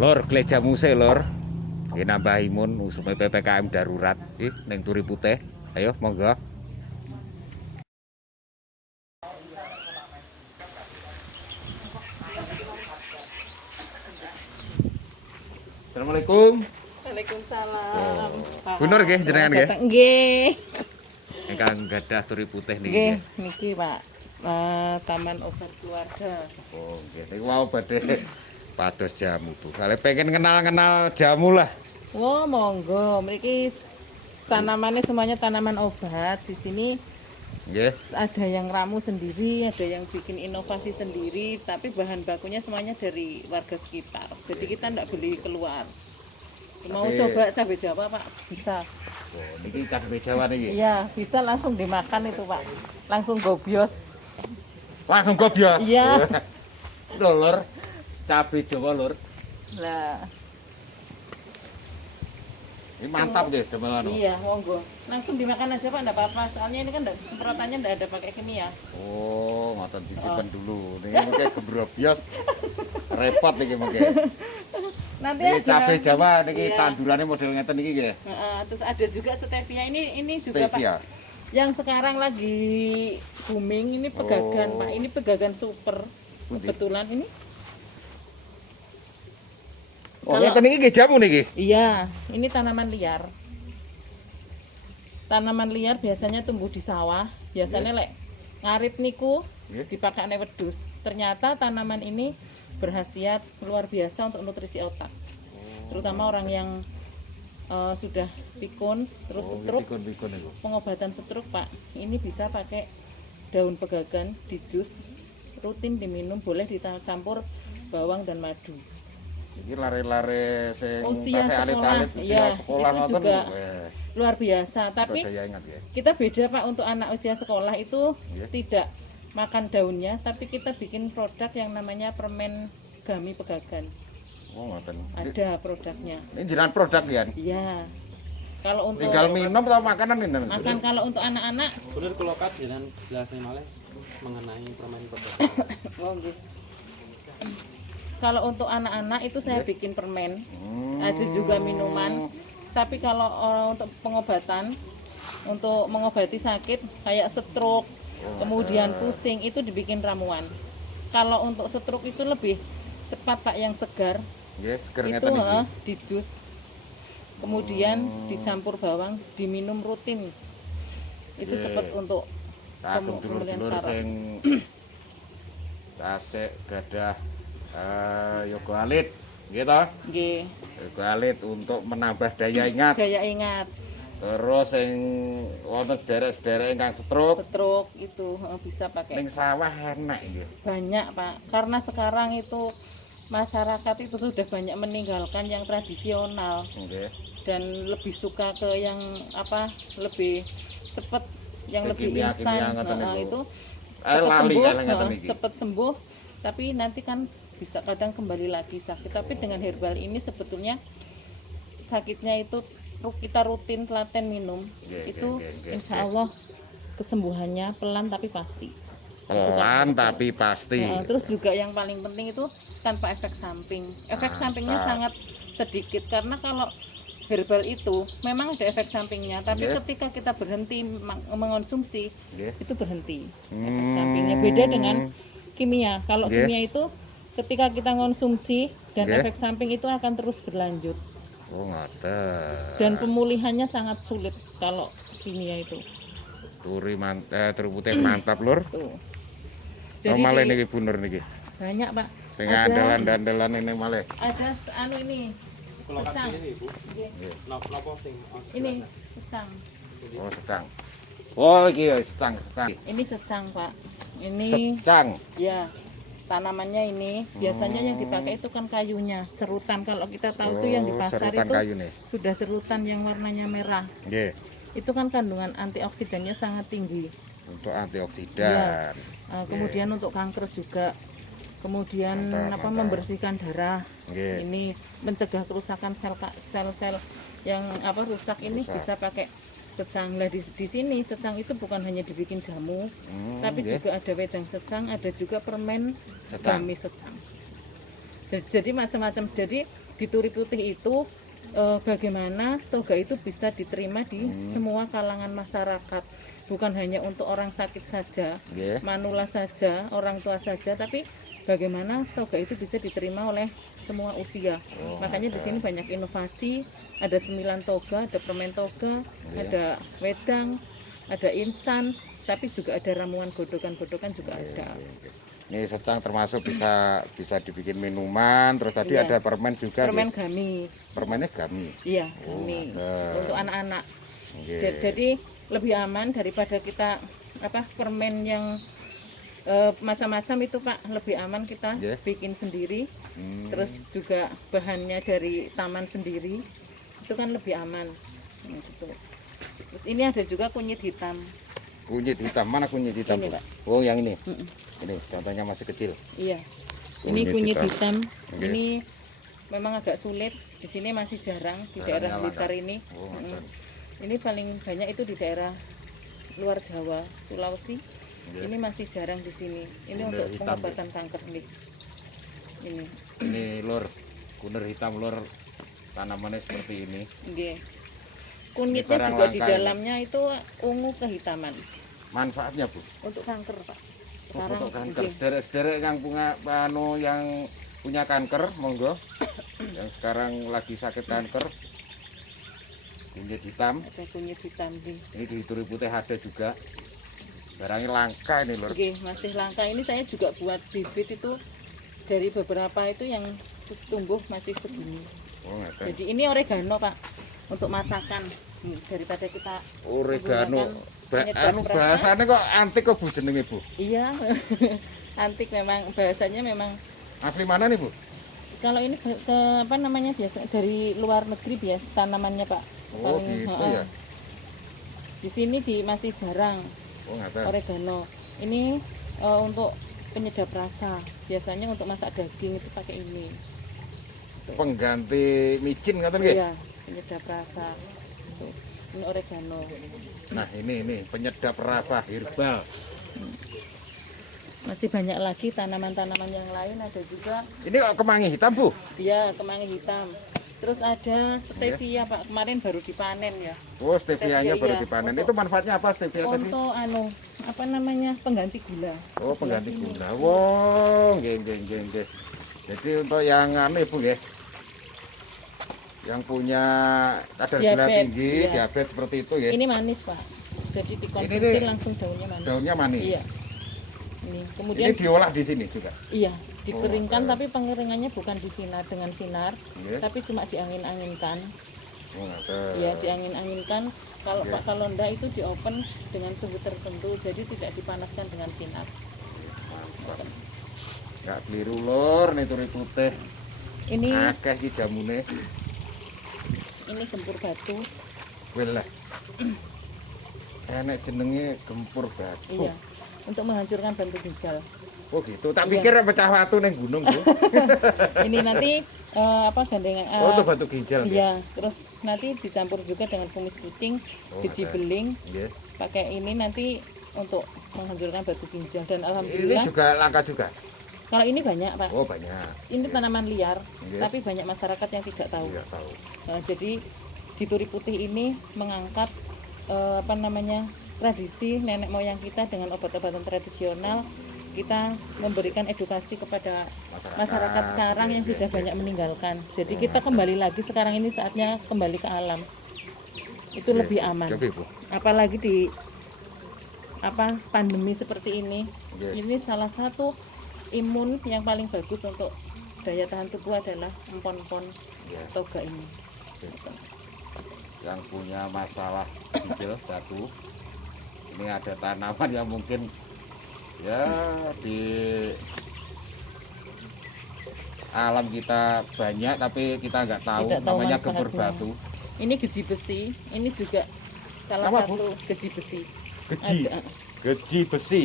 Lor, klej jamuse lor. Nggih nambah imun usume PPKM darurat. Ih, ning Turi Putih. Ayo monggo. Assalamualaikum. Waalaikumsalam. Pak. Bunur nggih jenengan nggih. Nggih. Ingkang gadah Turi Putih niki. Nggih, niki Pak. Taman Obat Keluarga. Oh, nggih. Niku mau badhe pados jamu, Bu. Kalau pengen kenal-kenal jamu lah. Wah, monggo. Mriki tanamannya semuanya tanaman obat. Di sini Nggih. ada yang ramu sendiri, ada yang bikin inovasi sendiri, tapi bahan bakunya semuanya dari warga sekitar. Jadi kita tidak beli keluar. Mau coba cabai Jawa Pak? Bisa. Oh, niki cabai Jawa niki. Iya, bisa langsung dimakan itu Pak. Langsung gobios. Langsung gobios. Iya. Lho, Lur. Cabai Jawa, Lur. Lah, Ini mantap deh, teman-teman. iya, monggo. Langsung dimakan aja Pak, enggak apa-apa. Soalnya ini kan semprotannya enggak ada pakai kimia. Oh, ngoten disimpen dulu. Niki mungkin gebrobios. Repot niki mungkin. Nanti Niki ada cabai Jawa niki Iya. tandurannya model ngeten niki nggih. Terus ada juga stevia ini juga Stevia. Pak. Yang sekarang lagi booming ini pegagan Oh. Pak. Ini pegagan super. Pundi? Kebetulan ini. Oh, Kalau- ngeten niki nggih jamu niki. Iya, ini tanaman liar. Tanaman liar biasanya tumbuh di sawah. Biasanya lek ngarit niku Nggih. dipakai wedhus. Ternyata tanaman ini berkhasiat luar biasa untuk nutrisi otak. Terutama orang yang sudah pikun, terus stroke, Pikun-pikun niku. pengobatan stroke Pak. Ini bisa pakai daun pegagan di jus, rutin diminum, boleh dicampur bawang dan madu. Iki lare-lare sing Usia tasih sekolah, alit-alit iya, usia sekolah itu ngoten. juga luar biasa. Tapi Tapi saya ingat ya. kita beda Pak, untuk anak usia sekolah itu Iya. tidak makan daunnya, tapi kita bikin produk yang namanya permen gami pegagan. Oh, ngoten. Ada produknya. Ini jenengan produk ya. Iya. Kalau untuk Tinggal minum atau makanan ini? makan, kalau untuk anak-anak, Bener kalau kat jalan jelasin malah mengenai permain kebun. oh, gitu. Kalau untuk anak-anak itu saya bikin permen, ada juga minuman. Tapi kalau untuk pengobatan, untuk mengobati sakit kayak stroke, kemudian pusing, itu dibikin ramuan. Kalau untuk stroke itu lebih cepat Pak, yang segar. Yes, seger Itu ngeten iki. di jus, kemudian dicampur bawang, diminum rutin. Itu Iya. cepat untuk Saking pemulihan dulur-dulur saraf. sing tasik gadah yoga alit gitu. Nggih, Yoga alit untuk menambah daya ingat. daya ingat. Terus sing wonten sederek-sederek ingkang stroke Stroke itu bisa pakai. ning sawah enak nggih. Banyak Pak, karena sekarang itu masyarakat itu sudah banyak meninggalkan yang tradisional Nggih. dan lebih suka ke yang apa, lebih cepat, yang Ke lebih kimia-kimia instan. ngoten niku. Itu Ayo cepat lali sembuh, kan ngeten iki. cepat sembuh, tapi nanti kan bisa kadang kembali lagi sakit. Tapi dengan herbal ini sebetulnya sakitnya itu kita rutin telaten minum, Nggih, itu nggih, nggih, insya Allah kesembuhannya pelan tapi pasti. Pelan tapi pasti. Terus juga yang paling penting itu tanpa efek samping. Efek sampingnya sangat sedikit, karena kalau herbal itu memang ada efek sampingnya, tapi Nggih. ketika kita berhenti mengonsumsi Nggih. itu berhenti efek sampingnya. Beda dengan kimia. Kalau Nggih. kimia itu ketika kita konsumsi dan Nggih. efek samping itu akan terus berlanjut, Oh, ngoten. dan pemulihannya sangat sulit kalau kimia itu. Turi putih mantap, Lur. Tuh. Oh, malih niki bunur niki. banyak Pak. Sing Ada- andalan-andalan ini malih. Ada anu ini Kalau kat secang. ini Bu, Nggih. napa sing Ini secang. Oh, secang. Oh, iki ya secang. Ini secang Pak. Ini Secang. ya tanamannya ini biasanya yang dipakai itu kan kayunya, serutan. Kalau kita tahu tuh yang di pasar serutan itu kayu nih. sudah serutan yang warnanya merah. Nggih, Itu kan kandungan antioksidannya sangat tinggi. untuk antioksidan. Kemudian untuk kanker juga. Kemudian Mantap, apa, mantap. membersihkan darah. Nggih. Ini mencegah kerusakan sel-sel yang apa rusak ini Rusak. bisa pakai secang. Lah di sini secang itu bukan hanya dibikin jamu, tapi nggih. juga ada wedang secang, ada juga permen Secang. gami secang. Jadi macam-macam. Jadi di Turi Putih itu bagaimana toga itu bisa diterima di semua kalangan masyarakat, bukan hanya untuk orang sakit saja, Nggih. manula saja, orang tua saja, tapi bagaimana toga itu bisa diterima oleh semua usia. Makanya di sini banyak inovasi, ada cemilan toga, ada permen toga, ada wedang, ada instan, tapi juga ada ramuan godokan-godokan juga ada. Ini secang termasuk bisa dibikin minuman, terus tadi Iya. ada permen juga. Permen nggih. gami, Permennya gami. iya, Oh, gami ada. untuk anak-anak. Nggih. Jadi lebih aman daripada kita permen yang macam-macam itu Pak, lebih aman kita Nggih. bikin sendiri. Hmm. Terus juga bahannya dari taman sendiri, itu kan lebih aman. Gitu. Terus ini ada juga kunyit hitam. Kunyit hitam, mana kunyit hitam? Ini, Bu? Pak. Oh, yang ini. Mm-mm. Ini contohnya masih kecil. Iya. Kunyit Ini kunyit hitam. hitam. Oke. Ini memang agak sulit. Di sini masih jarang di Jarangnya daerah langka. Blitar ini. Oh, Mm-mm. ngoten. Ini paling banyak itu di daerah luar Jawa, Sulawesi. Nggih. Ini masih jarang di sini. Ini Kunir untuk hitam, pengobatan kanker nih. Ini. Ini lur, kunir hitam lur, tanamannya seperti ini. Nggih. Kunitnya barang juga di langka ini. dalamnya itu ungu kehitaman. Manfaatnya Bu, Untuk kanker Pak. untuk kanker. nggih. Sederek-sederek yang punya kanker, monggo. Yang sekarang lagi sakit kanker, kunyit hitam. Ada kunyit hitam nih. Ini di Turi Putih ada juga. Barangnya langka ini lur. Oke, masih langka. Ini saya juga buat bibit itu dari beberapa itu yang tumbuh masih segini. Oh, ngoten. Jadi ini oregano Pak untuk masakan. Daripada kita Oregano. penyedap rasa. Bahasanya kok antik kok Bu jenenge Bu. Iya. Antik memang bahasanya memang. Asli mana nih Bu? Kalau ini biasa dari luar negeri biasa tanamannya Pak. Oh, gitu heeh. ya. Di sini masih jarang Oh, ngoten. oregano. Ini untuk penyedap rasa. Biasanya untuk masak daging itu pakai ini. Pengganti micin ngoten nggih? Iya, penyedap rasa. Tuh, ini oregano. Nah, ini penyedap rasa herbal. Masih banyak lagi tanaman-tanaman yang lain ada juga. Ini kok kemangi hitam, Bu? Dia kemangi hitam. Terus ada stevia Pak, kemarin baru dipanen ya. Oh, stevianya Stevia, baru iya. dipanen. Untuk- Itu manfaatnya apa stevia tadi? Untuk pengganti gula. Oh, pengganti gula. Wow, nggih. Jadi untuk yang Bu ya. Yang punya kadar gula Diabetes, tinggi, iya. diabetes seperti itu ya. Ini manis Pak. Jadi dikonsumsi Ini langsung daunnya manis. Daunnya manis. Iya. Ini Ini kemudian diolah di sini juga. iya, dikeringkan Oh, tapi pengeringannya bukan dengan sinar, Nggih. tapi cuma diangin-anginkan. Oh, ngoten. Ya, diangin-anginkan. Kalau Iya. Pak kalau enggak itu di open dengan suhu tertentu, jadi tidak dipanaskan dengan sinar. Mantap. Nggak keliru lur, nih Turi Putih. Ini Akeh iki jamune. gempur batu. Welah. Enek jenenge gempur batu. Iya. Untuk menghancurkan batu ginjal. Oh gitu. Tak Iya. pikir pecah watu ning gunung, Bu. Ini nanti gandengan. Oh, itu batu ginjal. nggih? Iya, terus nanti dicampur juga dengan kumis kucing, Oh, biji ada. beling. Nggih. Pakai ini nanti untuk menghancurkan batu ginjal dan Ini alhamdulillah juga langka juga. kalau ini banyak Pak. Oh, banyak. Ini tanaman liar, Nggih. tapi banyak masyarakat yang tidak tahu. Enggak tahu. Nah, jadi di Turi Putih ini mengangkat tradisi nenek moyang kita dengan obat-obatan tradisional. Kita memberikan edukasi kepada masyarakat sekarang yang sudah banyak meninggalkan. Jadi kita kembali lagi sekarang ini saatnya kembali ke alam. Itu lebih aman. Coba, Bu. Apalagi di pandemi seperti ini. Nggih. Ini salah satu imun yang paling bagus untuk daya tahan tubuh adalah empon-empon Ya, toga ini. yang punya masalah ginjal batu. Ini ada tanaman yang mungkin ya di alam kita banyak tapi kita nggak tahu, Tidak tahu namanya gempur manfaatnya. batu. Ini geji besi, ini juga salah Apa, Bu? satu geji besi. Geji, Ada, geji besi.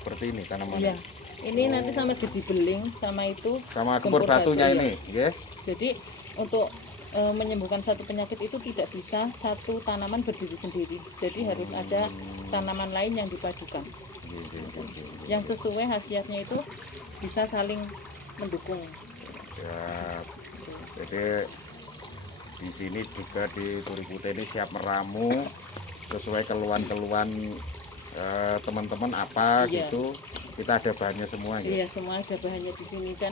Seperti ini tanamannya. iya. Ini nanti sama geji beling sama itu Sama gempur batunya batu, ini, nggih. Jadi untuk menyembuhkan satu penyakit itu tidak bisa satu tanaman berdiri sendiri. Jadi harus ada tanaman lain yang dipadukan. Yang sesuai khasiatnya itu bisa saling mendukung. Ya, jadi di sini juga di Turi Putih ini siap meramu sesuai keluhan-keluhan teman-teman apa Iya. gitu. Kita ada bahannya semua ya. Iya, semua ada bahannya di sini dan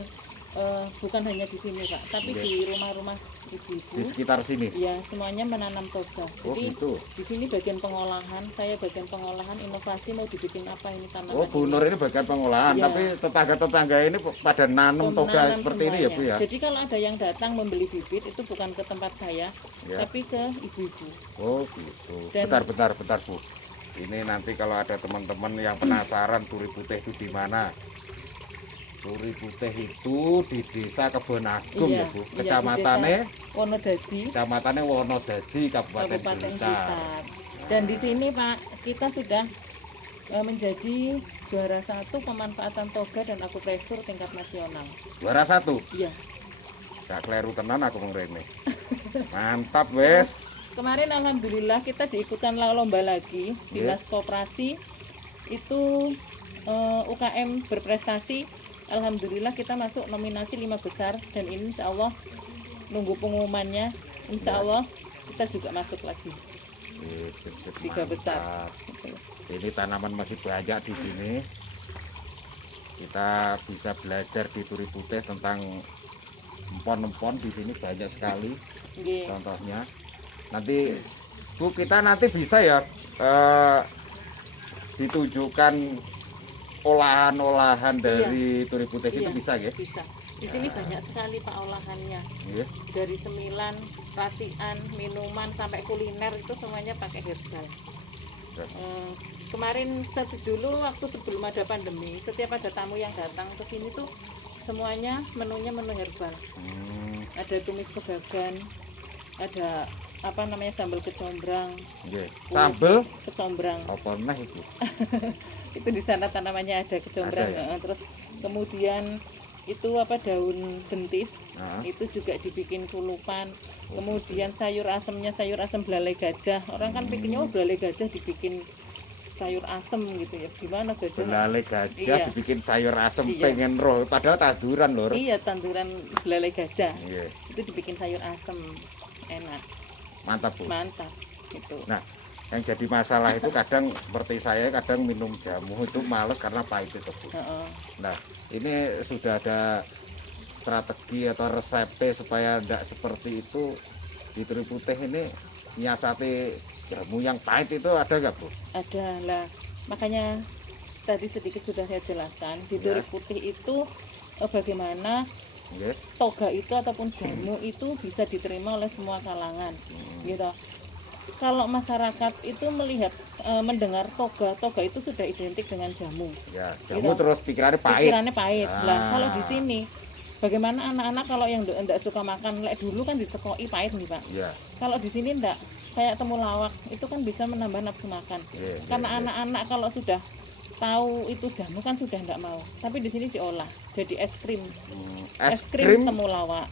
bukan hanya di sini Pak, tapi Iya. di rumah-rumah ibu-ibu. Di sekitar sini. Ya, semuanya menanam toga. Oh Jadi gitu. di sini bagian pengolahan, saya bagian pengolahan inovasi mau dibikin apa ini tanaman. Oh Bu Nur ini bagian pengolahan, Iya. tapi tetangga-tetangga ini pada nanam toga Menanam seperti ini ya Bu semuanya. ya. Jadi kalau ada yang datang membeli bibit itu bukan ke tempat saya, Ya. tapi ke ibu-ibu. Oh gitu. Dan- Bentar Bu. Ini nanti kalau ada teman-teman yang penasaran Turi Putih itu di mana? Turi Putih itu di Desa Kebon Agung Iya, ya Bu. iya, Kecamatannya Wonodadi, Kecamatannya Wonodadi, Kabupaten Kabupaten Blitar. Blitar. Dan di sini Pak, kita sudah menjadi juara 1 pemanfaatan toga dan akupresur tingkat nasional. Juara 1. Iya. Gak kleru tenan aku ngrene. Mantap wes. Kemarin alhamdulillah kita diikutkan lomba lagi di Iya. Mas Koperasi itu UKM berprestasi. Alhamdulillah kita masuk nominasi 5 besar dan ini insya Allah nunggu pengumumannya. Insya Ya. Allah kita juga masuk lagi. Sip, 3 besar. mantap. Ini tanaman masih banyak di sini. Kita bisa belajar di Turi Putih tentang empon-empon di sini banyak sekali Nggih. contohnya. Nanti Bu kita nanti bisa ya ditunjukkan olahan-olahan dari Turi Putih itu Iya, bisa ya? bisa. Di sini banyak sekali Pak olahannya. Iya. Dari cemilan, racikan, minuman sampai kuliner itu semuanya pakai herbal. Terus, Kemarin dulu waktu sebelum ada pandemi, setiap ada tamu yang datang ke sini tuh semuanya menunya menu herbal. Ada tumis pegagan, ada apa namanya sambal kecombrang, iya. Sambel kecombrang. apa nah itu? Itu di sana tanamannya ada kecombrang. Ada ya? Terus kemudian itu apa daun bentis, Nah, itu juga dibikin kulupan. Kemudian sayur asemnya sayur asem belalai gajah. Orang kan pikirnya oh belalai gajah dibikin sayur asem gitu ya. Gimana gajah? belalai gajah Iya. dibikin sayur asem Iya. pengen roh padahal tanduran lor. Iya, tanduran belalai gajah. Iya. Itu dibikin sayur asem. Enak, Mantap Bu. mantap gitu. Nah, yang jadi masalah itu kadang seperti saya kadang minum jamu itu males karena pahit itu Bu. Heeh. Nah, ini sudah ada strategi atau resepnya supaya tidak seperti itu di Turi Putih ini nyiasati jamu yang pahit itu ada nggak Bu? Ada lah. Makanya tadi sedikit sudah saya jelaskan di Ya. Turi Putih itu bagaimana Nggih. toga itu ataupun jamu itu bisa diterima oleh semua kalangan gitu. Kalau masyarakat itu melihat mendengar toga itu sudah identik dengan jamu, Ya, jamu Gitu. terus pikirannya pahit. pikirannya pahit. Lah Ah. kalau di sini bagaimana anak-anak kalau yang enggak suka makan lek dulu kan dicekoi pahit nih Pak. Ya, Kalau di sini enggak, kayak temulawak itu kan bisa menambah nafsu makan. iya, Karena iya, iya. anak-anak kalau sudah tahu itu jamu kan sudah enggak mau. Tapi di sini diolah jadi es krim. Es Es krim krim temulawak.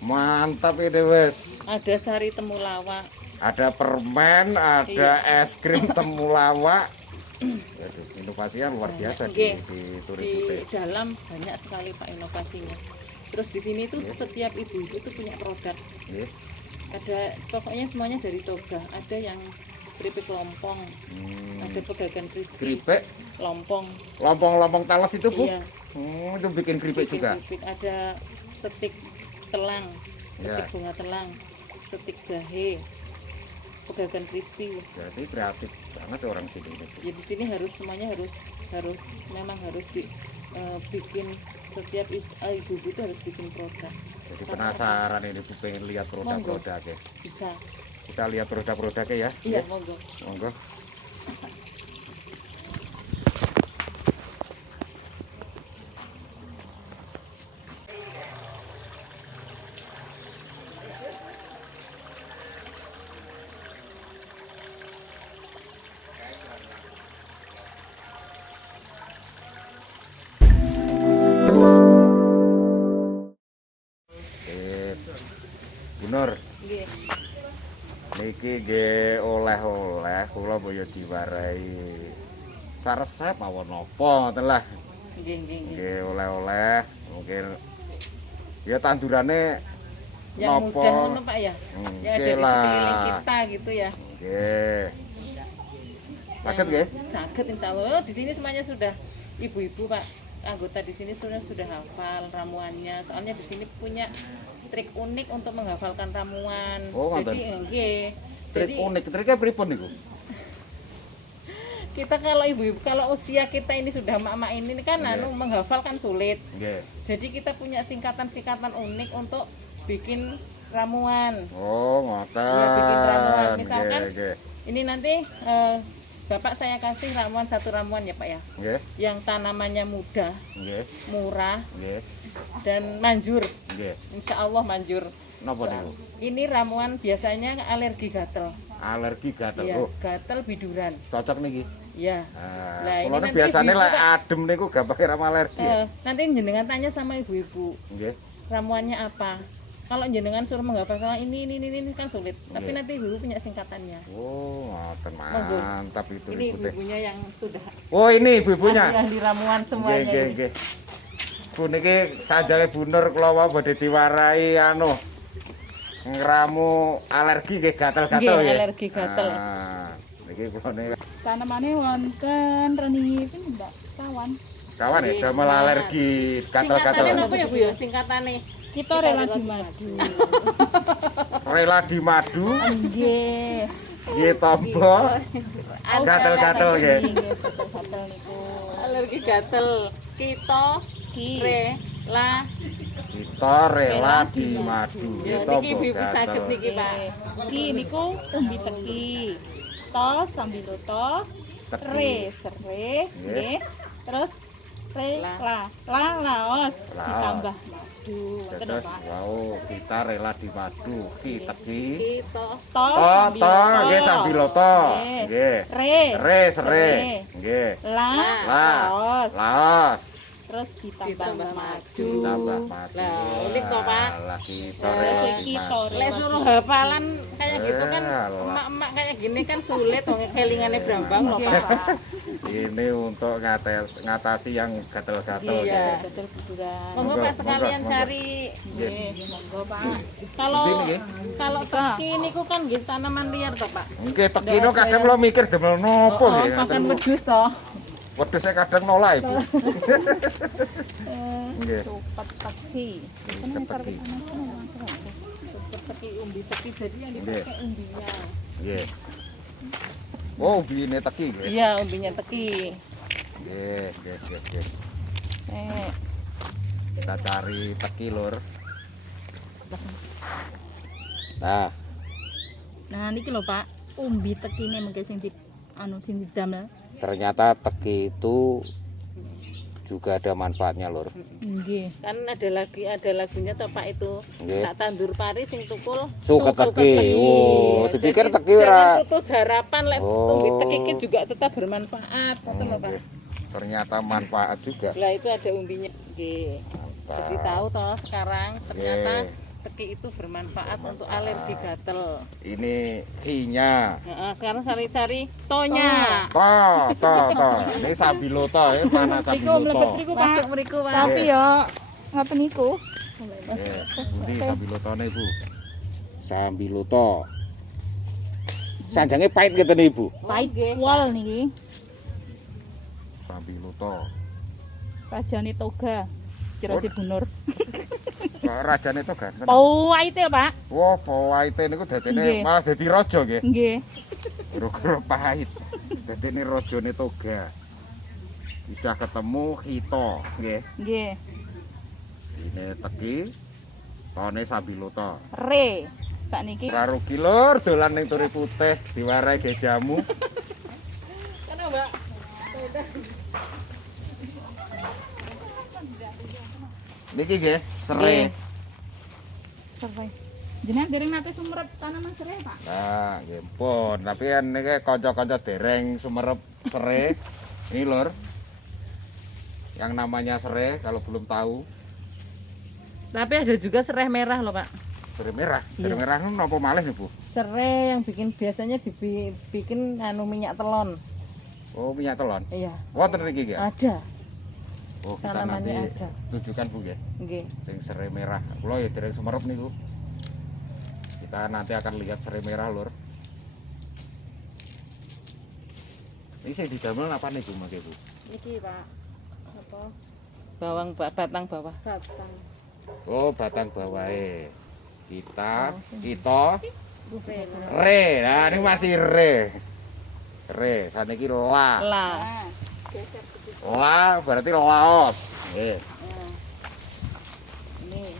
mantap ini wes. Ada sari temulawak. Ada permen, ada es krim temulawak. Aduh, inovasinya luar biasa Nggih. di Turi Di Putih. dalam banyak sekali Pak inovasinya. Terus di sini tuh Iya. setiap ibu-ibu tuh punya produk. Nggih. Ada pokoknya semuanya dari toga. Ada yang keripik lompong, ada pegagan crispy, Keripik, lompong. lompong-lompong talas itu Bu? Iya. Itu bikin keripik bikin juga. keripik. Ada stik telang, Ya. stik bunga telang, stik jahe, pegagan crispy. Jadi kreatif banget orang sini ini. Bu. Ya di sini harus semuanya harus memang harus bikin setiap ibu-ibu itu harus bikin produk. Jadi penasaran ini Bu pengen lihat produk-produknya. Bisa. Kita lihat produk-produknya ya. Iya, monggo. Monggo. Bu Nur, Nggih. niki nggih oleh-oleh kula boyo diwarai saresep mawon napa ngoten lah. Nggih, nggih, nggih. Nggih oleh-oleh mungkin Ya tandurane yang nopo? mudah ngono Pak ya. Yang ada Oke di lah. sekeliling kita gitu ya. Nggih. Saged nggih? Saged insyaallah. Oh, di sini semuanya sudah ibu-ibu Pak. Anggota di sini sudah hafal ramuannya. Soalnya di sini punya trik unik untuk menghafalkan ramuan. Oh, Jadi ngoten. nggih. Trik Jadi unik, triknya pripun niku? kita kalau ibu-ibu kalau usia kita ini sudah mak-mak ini kan Iya. menghafal kan sulit. Nggih. Jadi kita punya singkatan-singkatan unik untuk bikin ramuan. Oh, ngoten. Ya, bikin ramuan. Misalkan Nggih, ini nanti Bapak saya kasih ramuan satu ramuan ya Pak ya. nggih. Yang tanamannya mudah, Nggih. murah Nggih. dan manjur. Nggih. Insya Allah manjur. Napa niku? Ini ramuan biasanya alergi gatel. Alergi gatel. Ya, Oh, gatel biduran. cocok niki. Ya. Nah, ini Kalau nanti biasanya ibu-ibu, lek Pak. adem niku gampang ramal alergi. Ya? Nanti jenengan tanya sama ibu-ibu, Nggih. ramuannya apa? Kalau jenengan suruh menghafal ini kan sulit. Tapi Iya. nanti ibu punya singkatannya. Oh, ngoten Monggo. mantap itu Ini ibu teh. ibunya yang sudah Oh, ini ibu-ibunya. ahli ramuan semuanya. Nggih, nggih, ini. nggih. Bu niki sanjange Bu Nur kula wau badhe diwarai anu ngeramu alergi nggih gatel-gatel Nggih, nggih. alergi gatel. Niki kula niki Tanamane wonten reni pindah kawan. kawan ya Nggih, damel bener. alergi gatel-gatel. Singkatannya apa ya Bu ya? Singkatannya. Kita rela di madu. Rela di madu, Nggih. nggih tombo gatel-gatel nggih. Nggih, gatel niku. Alergi gatel. Kita Ki. rela. Kita rela di madu. Ya, Nggih, niki tombo ibu saged gatel. niki Pak. Ki niku umbi teki. To sambil to. Teki. Re sere nggih. Terus re La. la laos Laos. ditambah madu. Wonten Terus Pak. wow, kita rela di madu. Kiteki. Kita To To to nggih sambil to. Nggih. Nggih. Re. Re sere. Nggih. La La. laos. Laos. Terus ditambah Ditambah madu. Tambah madu. Lah, unik toh, Pak. Lah kita Lah, rela di kita madu. lek suruh hafalan kayak gitu kan Alah. emak-emak kayak gini kan sulit wong kelingannya brambang loh Pak. Ini untuk ngatasi yang gatel-gatel. Iya. nggih. Betul kuduran. Monggo Monggo, Pak sekalian monggo. cari Nggih, monggo Pak. kalau Ini nggih. kalau teki niku kan nggih tanaman liar toh Pak. Nggih tekino kadang lo mikir demel nopo Oh, nggih. makan wedhus toh. Wedhus kadang nolak Ibu. Nggih. Supat teki. Biasanya Supat sarap teki. panas. Super teki umbi teki jadi yang Nggih. dipakai umbinya. Nggih. Oh, bine teki nggih. Iya, umbinya teki. Nggih, nggih, nggih, nggih. Eh, Kita cari teki, Lur. Nah, nah niki lho Pak, umbi tekine mengke sing di sing didamel. ternyata teki itu juga ada manfaatnya, Lur. Nggih. Kan ada lagunya toh Pak itu. Nggih. Tak tandur pari sing tukul Suket teki. Oh, dipikir Jadi teki jangan ora. putus harapan lek Oh. umbi teki ki juga tetap bermanfaat ngoten lho Pak. Nggih. Ternyata manfaat juga. Lah itu ada umbinya. Nggih. Mantap. Jadi tahu toh sekarang ternyata Nggih. teki itu bermanfaat untuk alergi gatel. Ini ki-nya. Heeh, sekarang cari-cari tonya. To. Ini sabiloto ya, mana Niku mlebet sabiloto. niku Pak. Masuk mriku Pak. Tapi ya ngoten niku. Nggih, ini sabilotone, Bu. Sabiloto. Sanjange pahit ngeten Ibu. Pahit Nggih. wol niki. Sabiloto. Rajane toga. Jero si Bunur. Kok rajane itu kan? Paite Pak. Wah, pawaite niku dadene Nggih. malah dadi raja nggih. Nggih. Gara-gara pahit. Dadene rajane toga. Sudah ketemu kita, nggih. Nggih. Ini teki. Tone sabiloto. Re. Sakniki Karo kilur dolan ning turi putih diwarai ge jamu. Kan Mbak. Niki nggih, serai. serai. Jenengan dereng nate sumerep tanaman serai, Pak? Nah, nggih pun, tapi kan niki kanca-kanca dereng sumerep serai. Ini lur. Yang namanya serai kalau belum tahu, Tapi ada juga serai merah loh Pak. serai merah. Serai merah itu napa malih nih, Bu? Serai yang biasanya dibikin minyak telon. Oh, minyak telon. Iya, Wonten niki nggih. ada. Oh, kita Tanamannya nanti ada. tunjukkan Bu ya. Nggih. Sing serai merah. Kula ya dereng semerep niku. Kita nanti akan lihat serai merah, Lur. Ini sing didamel apa nih Bu, mangke Bu? Iki Pak. Apa? Bawang batang bawah. Batang. Oh, batang bawahe. Kita Buffet. re. Nah, ini masih re. Re, saniki la. Lah. Nah, geser sedikit. La berarti Laos. Nggih. Nah, Ini.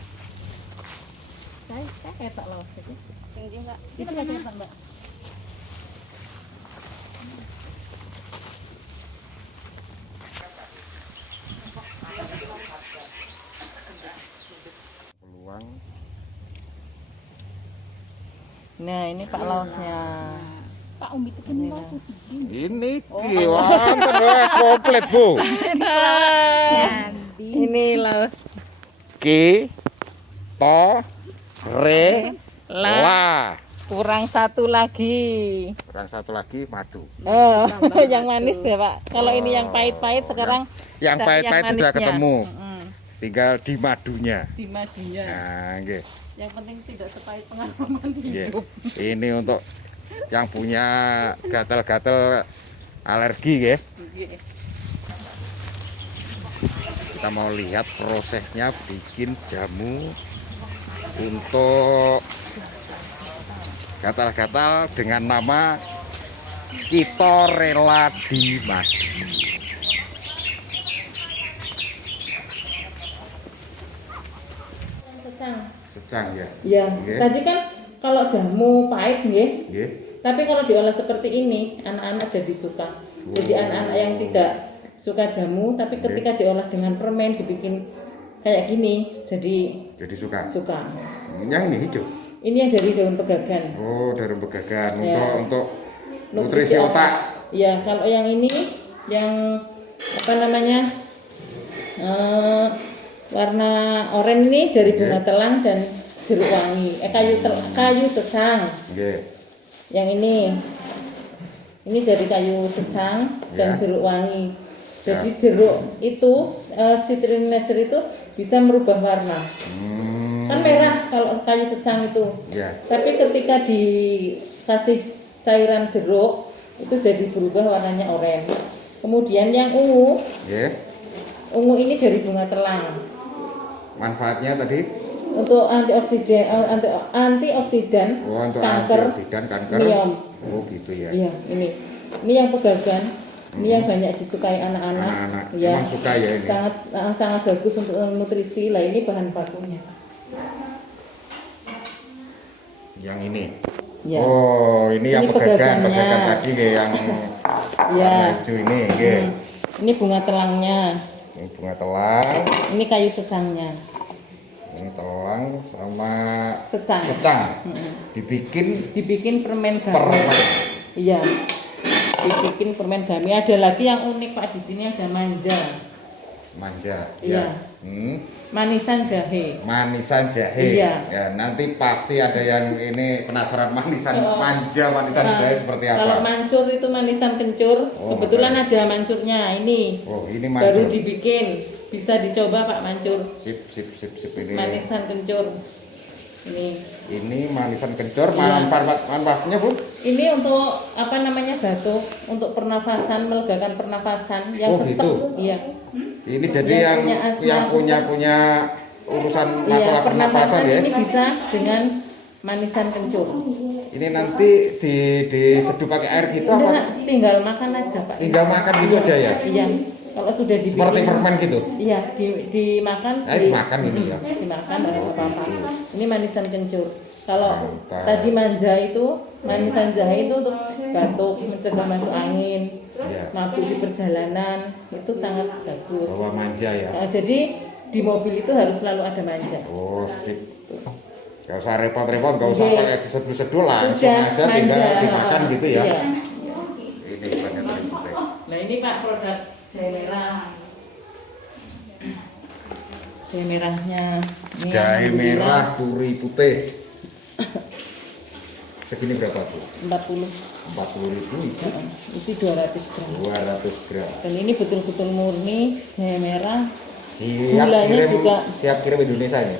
Kayak ketok Laos iki. tinggi enggak? Ini ketok, Mbak. Peluang. Nah, ini Pak Laosnya. Pak umbi tekene Ini, kok nah. putih. Ini ki wonten weh komplit, Bu. Ganti. Ini Laos. Ki to re La. la. Kurang satu lagi. Kurang satu lagi madu. Oh, Tambah yang madu. manis ya Pak. Kalau ini yang pahit-pahit sekarang Yang cari pahit-pahit sudah manisnya. ketemu. Mm-mm. Tinggal di madunya. Di madunya. Nah, nggih. Yang penting tidak sepahit pengalaman Nggih. hidup. Ini untuk yang punya gatal-gatal alergi nggih. Nggih. Kita mau lihat prosesnya bikin jamu untuk gatal-gatal dengan nama Kita Rela di Madu. Secang. Secang ya. Ya, Nggih. tadi kan kalau jamu pahit nggih. Nggih. Tapi kalau diolah seperti ini, anak-anak jadi suka. Jadi Oh. anak-anak yang tidak suka jamu, tapi ketika diolah dengan permen dibikin kayak gini, jadi Jadi suka. suka. Yang ini hijau. Ini yang dari daun pegagan. Oh, dari begagan Ya. untuk nutrisi otak. Ya, kalau yang ini yang apa namanya? Warna oranye ini dari bunga Oke. telang dan jeruk wangi. Kayu secang. Nggih. Yang ini dari kayu secang dan Ya. jeruk wangi. Jadi jeruk itu citrinizer itu bisa merubah warna. Kan merah kalau kayu secang itu. Ya. Tapi ketika dikasih cairan jeruk itu jadi berubah warnanya oranye. Kemudian yang Nggih. ungu ini dari bunga telang. Manfaatnya tadi Untuk antioksidan untuk kanker, antioksidan kanker. miom. Oh, gitu ya. Iya, ini. Ini yang pegagan. Ini yang banyak disukai anak-anak. Anak-anak Ya. emang suka ya ini. Sangat bagus untuk nutrisi. Lah ini bahan bakunya. Yang ini. Ya. Oh, ini yang Ini pegagan pegagannya. tadi nggih yang Ya. warna hijau ini nggih. Ini bunga telangnya. Ini bunga telang, Ini kayu secangnya. ini telang sama Secang. secang. Mm-mm. Dibikin Dibikin permen gami. permen. Iya. Dibikin permen gami. Ada lagi yang unik Pak, di sini ada manja. Manja. Iya. Hmm. Manisan jahe. Manisan jahe. Iya. Ya, nanti pasti ada yang ini penasaran manisan Oh. manja, manisan Nah, jahe seperti Kalau apa? mancur itu manisan kencur. Oh, Kebetulan makanya. ada mancurnya ini. Oh, ini Baru mancur. dibikin. Bisa dicoba Pak mancur. Sip ini. Manisan kencur. Ini manisan kencur, Iya. manfaatnya Bu? Ini untuk apa namanya batuk, untuk pernafasan, melegakan pernafasan yang Oh, sesek. gitu? Iya. Ini jadi Yang yang punya asma, yang punya sesak. punya urusan Iya, masalah pernapasan ya. ini bisa dengan manisan kencur. Ini nanti diseduh pakai air gitu Udah, apa? tinggal makan aja Pak. Tinggal makan gitu aja ya? Iya. Kalau sudah dibikin. Seperti permen gitu. Iya, dimakan. Dimakan ini ya. Dimakan nggak ada apa-apa. Ini manisan kencur. Kalau Mantap. tadi manja itu, manisan jahe itu untuk batuk, mencegah masuk angin, Iya. mabuk di perjalanan, itu sangat bagus. Bawa manja ya. Nah, jadi di mobil itu harus selalu ada manja. Oh, sip. Gak usah repot-repot, gak usah Iya. pakai diseduh-seduh, langsung Sudah, aja tinggal manja. dimakan gitu ya. Iya. Ini banyak ribet. Nah ini Pak produk jahe merah. Jahe merahnya. Ini Jahe alhamdulillah. merah, turi putih. Segini berapa Bu? 40. 40.000 isi Isi 200 gram. 200 gram. Dan ini betul-betul murni jahe merah. Siap Gulanya kirim, juga siap kirim Indonesia ini.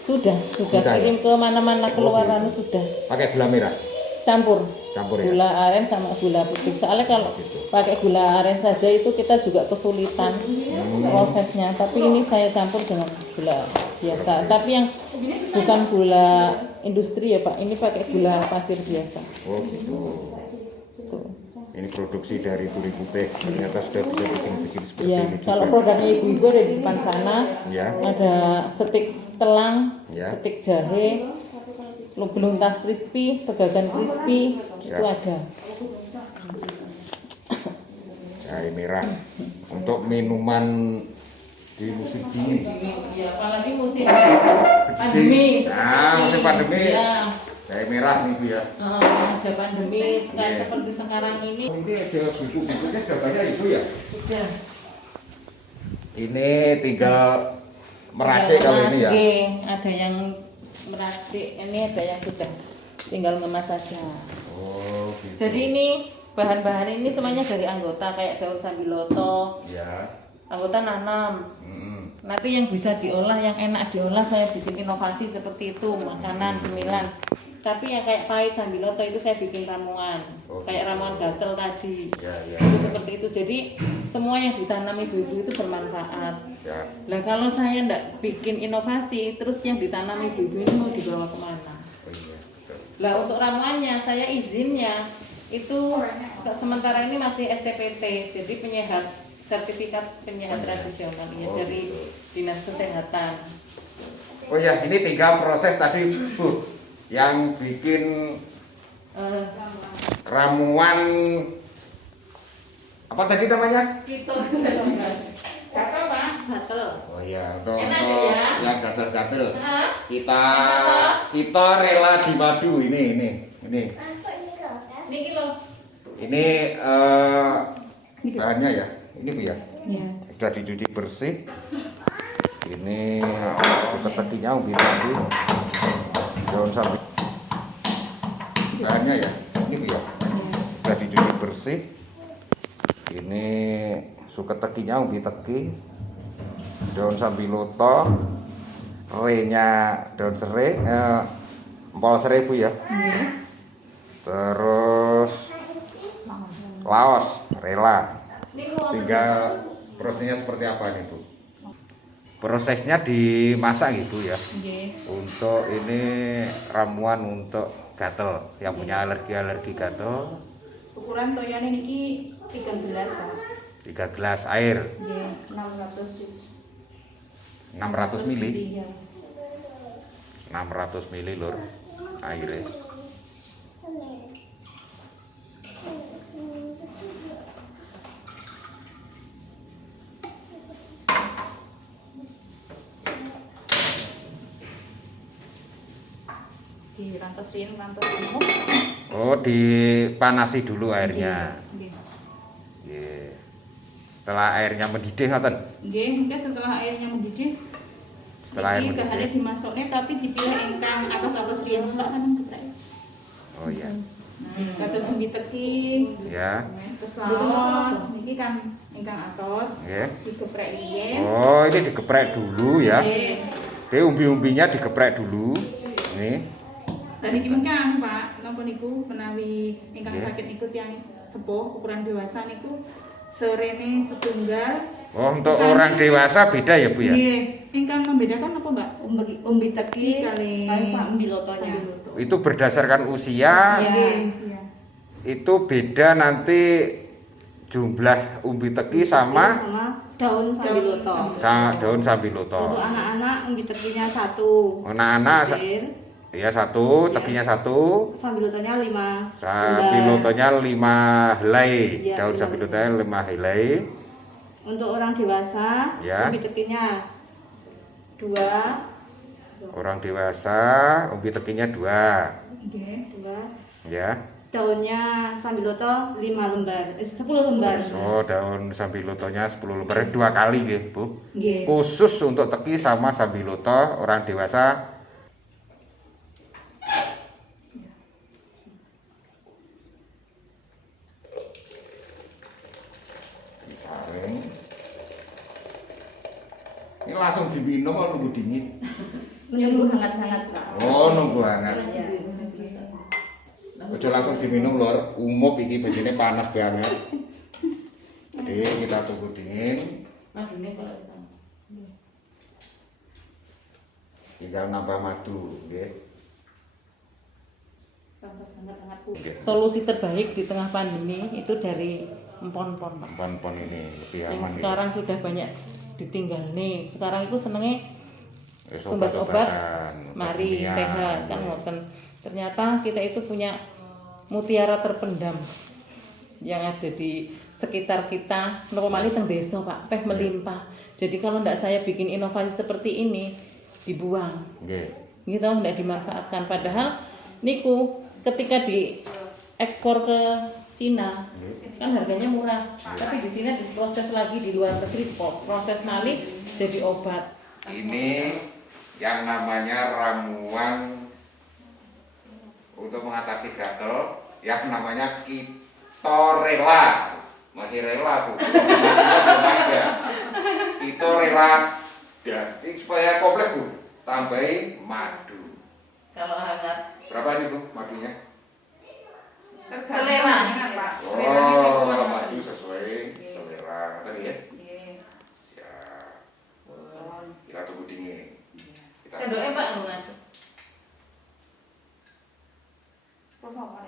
sudah Sudah ya? kirim ke mana-mana keluar gitu. anu sudah. Pakai gula merah, Campur. campur ya. Gula aren sama gula putih. Soalnya kalau Gitu. pakai gula aren saja itu kita juga kesulitan prosesnya. Tapi ini saya campur dengan gula biasa. Tapi yang bukan gula industri ya Pak. Ini pakai gula pasir biasa. Oh gitu. Tuh. Ini produksi dari Turi Putih. Ternyata sudah bisa bikin seperti Ya, ini kalau juga. produknya ibu-ibu ada di depan sana. Ya. Ada stik telang, Ya. stik jahe, beluntas crispy, pegagan crispy, Ya. itu ada. Jahe merah untuk minuman di musim dingin. Ya, apalagi musim pandemi. Nah, musim pandemi. Ya, Jahe merah nih Bu ya. ada pandemi seperti sekarang ini. Ini ada buku-bukunya sudah banyak Ibu ya. Sudah. Ini tinggal meracik Tinggal kalau ini ya. ngemas, ada yang meracik, ini ada yang sudah tinggal ngemas saja. Oh gitu. Jadi ini bahan-bahan ini semuanya dari anggota kayak daun sambiloto, Ya. anggota nanam. Mm-mm. Nanti yang bisa diolah, yang enak diolah saya bikin inovasi seperti itu, makanan, cemilan. Tapi yang kayak pahit sambiloto itu saya bikin ramuan, Oh, kayak ramuan gatel tadi. Ya, ya. Itu seperti itu. Jadi semua yang ditanam ibu-ibu itu bermanfaat. Ya. Nah kalau saya ndak bikin inovasi, terus yang ditanam ibu-ibu itu mau dibawa kemana? Oh iya. Betul. Lah untuk ramuannya saya izinnya itu sementara ini masih STPT, jadi penyehat, sertifikat penyehat tradisional ya, Oh, dari gitu. Dinas Kesehatan. Oh ya, ini tinggal proses tadi Bu. Yang bikin Eh, ramuan apa tadi namanya? Kita kata Pak, gatel. Oh iya, untuk, Enak untuk ya? yang gatel-gatel. Hah? Kita rela di madu ini. Niki loh. Ini bahannya ya. Ini Bu ya. Ya. Sudah dicuci bersih. Ini petinya umbi tadi. Daun sawi. Bahannya ya. Ini Bu ya. Sudah dicuci bersih. Ini suket tekinya umbi teki. Daun sambiloto. Renya daun serai, empol serai Bu ya. Terus laos rela. Tinggal prosesnya seperti apa nih Bu? Prosesnya dimasak gitu ya. Untuk ini ramuan untuk gatel yang punya alergi gatel. Ukuran toyane niki 3 gelas, Pak. 3 gelas air Nggih, 600 mili. Iya. 600 mili lur airnya. Dirantos riyen, rantos riyen. Oh, dipanasi dulu airnya. Nggih. Nggih. Setelah airnya mendidih ngoten. Nggih, mungkin setelah airnya mendidih. Setelah air Iki bahannya mendidih. dimasuknya tapi dipilih ingkang atos-atos riyen, Pak, kan geprek. Oh iya. Nah, kados umbi teki, Ya. terus laos, niki kan ingkang atos, Nggih. digeprek riyen. Oh, ini digeprek dulu ya. Nggih. Oke, umbi-umbinya digeprek dulu. Nih. Dari ingkang, Pak, napa niku menawi ingkang Nggih. sakit niku tiyang sepuh ukuran dewasa niku serene setunggal. Oh, untuk Sami. orang dewasa beda ya, Bu ya? Nggih, ingkang membedakan apa, Mbak? Umbi teki Kali kali sambilotonya. sambiloto. Itu berdasarkan usia, Iya. itu beda nanti jumlah umbi teki sama daun sambiloto. daun sambiloto. Untuk anak-anak umbi tekinya 1. Anak-anak ya 1, tekinya 1, Sambilotonya 5. sambilotonya 5 helai, Iya, daun benar. sambilotonya 5 helai. Untuk orang dewasa Ya. umbi tekinya 2. Orang dewasa umbi tekinya 2, Nggih. 2. ya. Daunnya sambiloto 5 lembar. 10 lembar. Oh, daun sambilotonya 10 lembar 2 kali nggih, Bu. Nggih. Khusus untuk teki sama sambiloto orang dewasa Ini langsung diminum atau nunggu dingin? Menunggu hangat-hangat, Pak. Oh, nunggu hangat. Ojo langsung diminum lor, umup iki begini panas banget. Jadi kita tunggu dingin. Madunya kalau sama. Tinggal nambah madu, nggih. Solusi terbaik di tengah pandemi itu dari empon-pon, Pak. Empon-empon ini lebih Yang aman ya. sekarang sudah banyak ditinggal nih. Sekarang itu senengnya Wis tumbas obat, obat-obatan, mari obat sehat kimia. kan ngoten. Ternyata kita itu punya mutiara terpendam yang ada di sekitar kita. Normali teng desa, Pak, teh melimpah. Jadi kalau ndak saya bikin inovasi seperti ini dibuang. Nggih. Gitu ndak dimanfaatkan, padahal niku ketika diekspor ke Cina kan harganya murah, tapi di sini diproses lagi di luar negeri, proses malih jadi obat. Ini yang namanya ramuan untuk mengatasi gatal yang namanya Kitorela. Masih rela Bu. Belum ada. Kitorela dan supaya komplek Bu, tambahin madu. Kalau hangat Berapa ini Bu madunya? selera. Oh, madu sesuai selera tadi ya. Siap. Kita tunggu dingin. Kita Sendoknya Pak ngaduk. Terus apa?